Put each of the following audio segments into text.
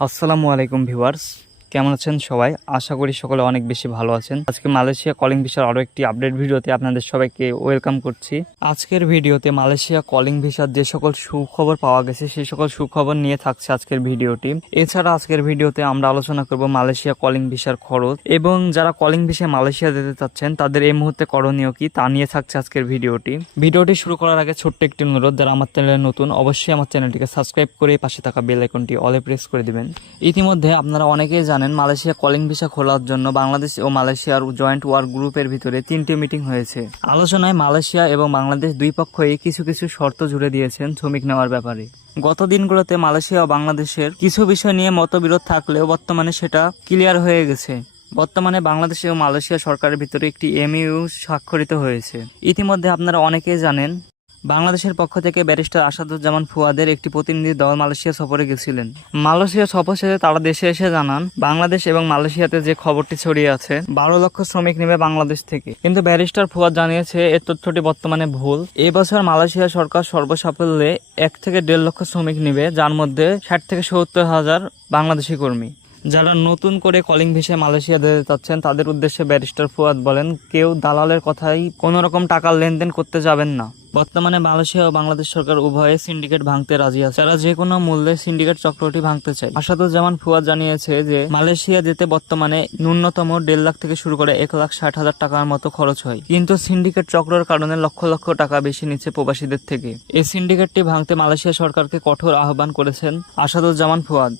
আসসালামু আলাইকুম ভিউয়ার্স, কেমন আছেন সবাই? আশা করি সকলে অনেক বেশি ভালো আছেন। আজকে মালয়েশিয়া কলিং ভিসার আরও একটি আপডেট ভিডিওতে আপনাদের সবাইকে ওয়েলকাম করছি। আজকের ভিডিওতে মালয়েশিয়া কলিং ভিসার যে সকল সুখবর পাওয়া গেছে সেই সকল সুখবর নিয়ে থাকছে আজকের ভিডিওটি। এছাড়া আজকের ভিডিওতে আমরা আলোচনা করব মালয়েশিয়া কলিং ভিসার খরচ এবং যারা কলিং ভিসায় মালয়েশিয়া যেতে চাচ্ছেন তাদের এই মুহূর্তে করণীয় কি তা নিয়ে থাকছে আজকের ভিডিওটি শুরু করার আগে ছোট্ট একটি অনুরোধ, যারা আমার চ্যানেলে নতুন অবশ্যই আমার চ্যানেলটিকে সাবস্ক্রাইব করে পাশে থাকা বেল আইকনটি অলে প্রেস করে দিবেন। ইতিমধ্যে আপনারা অনেকেই জানেন মালয়েশিয়া কলিং ভিসা খোলার জন্য বাংলাদেশ ও মালয়েশিয়ার জয়েন্ট ওয়ার্ক গ্রুপের ভিতরে 3টি মিটিং হয়েছে। আলোচনায় মালয়েশিয়া এবং বাংলাদেশ দুই পক্ষই কিছু কিছু শর্ত জুড়ে দিয়েছেন শ্রমিক নেওয়ার ব্যাপারে। গত দিনগুলোতে মালয়েশিয়া ও বাংলাদেশের কিছু বিষয় নিয়ে মতবিরোধ থাকলেও বর্তমানে সেটা ক্লিয়ার হয়ে গেছে। বর্তমানে বাংলাদেশ ও মালয়েশিয়া সরকারের ভিতরে একটি এমইউ স্বাক্ষরিত হয়েছে। ইতিমধ্যে আপনারা অনেকেই জানেন বাংলাদেশের পক্ষ থেকে ব্যারিস্টার আসাদুজ্জামান ফুয়াদের একটি প্রতিনিধি দল মালয়েশিয়া সফরে গেছিলেন। মালয়েশিয়া সফর শেষে তারা দেশে এসে জানান বাংলাদেশ এবং মালয়েশিয়াতে যে খবরটি ছড়িয়ে আছে 12 লক্ষ শ্রমিক নেবে বাংলাদেশ থেকে, কিন্তু ব্যারিস্টার ফুয়াদ জানিয়েছে এই তথ্যটি বর্তমানে ভুল। এবছর মালয়েশিয়া সরকার সর্বসাফল্যে 1 থেকে 1.5 লক্ষ শ্রমিক নেবে, যার মধ্যে 60 থেকে 70 হাজার বাংলাদেশি কর্মী। যারা নতুন করে কলিং ভিসায় মালয়েশিয়া যেতে চাচ্ছেন তাদের উদ্দেশ্যে ব্যারিস্টার ফুয়াদ বলেন, কেউ দালালের কথাই কোনো রকম টাকার লেনদেন করতে যাবেন না। বর্তমানে মালয়েশিয়া ও বাংলাদেশ সরকার উভয়ে সিন্ডিকেট ভাঙতে রাজি আছে। তারা যে কোনো মূল্যে সিন্ডিকেট চক্রটি ভাঙতে চায়। আসাদুজ্জামান ফুয়াদ জানিয়েছে যে মালয়েশিয়া যেতে বর্তমানে ন্যূনতম 1.5 লাখ থেকে শুরু করে 1,60,000 টাকার মতো খরচ হয়, কিন্তু সিন্ডিকেট চক্রের কারণে লক্ষ লক্ষ টাকা বেশি নিচ্ছে প্রবাসীদের থেকে। এই সিন্ডিকেটটি ভাঙতে মালয়েশিয়া সরকারকে কঠোর আহ্বান করেছেন আসাদুজ্জামান ফুয়াদ।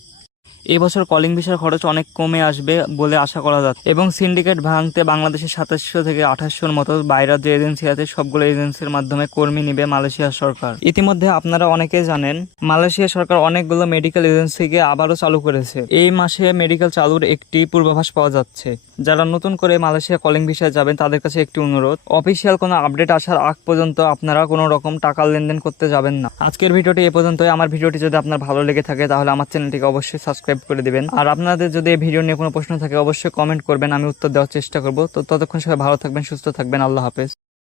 এবছর কলিং ভিসার খরচ অনেক কমে আসবে বলে আশা করা যাচ্ছে এবং সিন্ডিকেট ভাঙতে বাংলাদেশের 2700 থেকে 2800-র মতো বাইরের যে এজেন্সি আছে সবগুলো এজেন্সির মাধ্যমে কর্মী নিবে মালয়েশিয়া সরকার। ইতিমধ্যে আপনারা অনেকেই জানেন মালয়েশিয়া সরকার অনেকগুলো মেডিকেল এজেন্সিকে আবারও চালু করেছে। এই মাসে মেডিকেল চালুর একটি পূর্বাভাস পাওয়া যাচ্ছে। যারা নতুন করে মালয়েশিয়া কলিং ভিসায় যাবেন তাদের কাছে একটি অনুরোধ, অফিসিয়াল কোনো আপডেট আসার আগ পর্যন্ত আপনারা কোনো রকম টাকার লেনদেন করতে যাবেন না। আজকের ভিডিওটি এ পর্যন্তই। আমার ভিডিওটি যদি আপনার ভালো লেগে থাকে তাহলে আমার চ্যানেলটিকে অবশ্যই সাবস্ক্রাইব করে দিবেন। আর আপনাদের যদি এই ভিডিও নিয়ে কোনো প্রশ্ন থাকে অবশ্যই কমেন্ট করবেন, আমি উত্তর দেওয়ার চেষ্টা করব। তো ততক্ষণ সবাই ভালো থাকবেন, সুস্থ থাকবেন। আল্লাহ হাফেজ।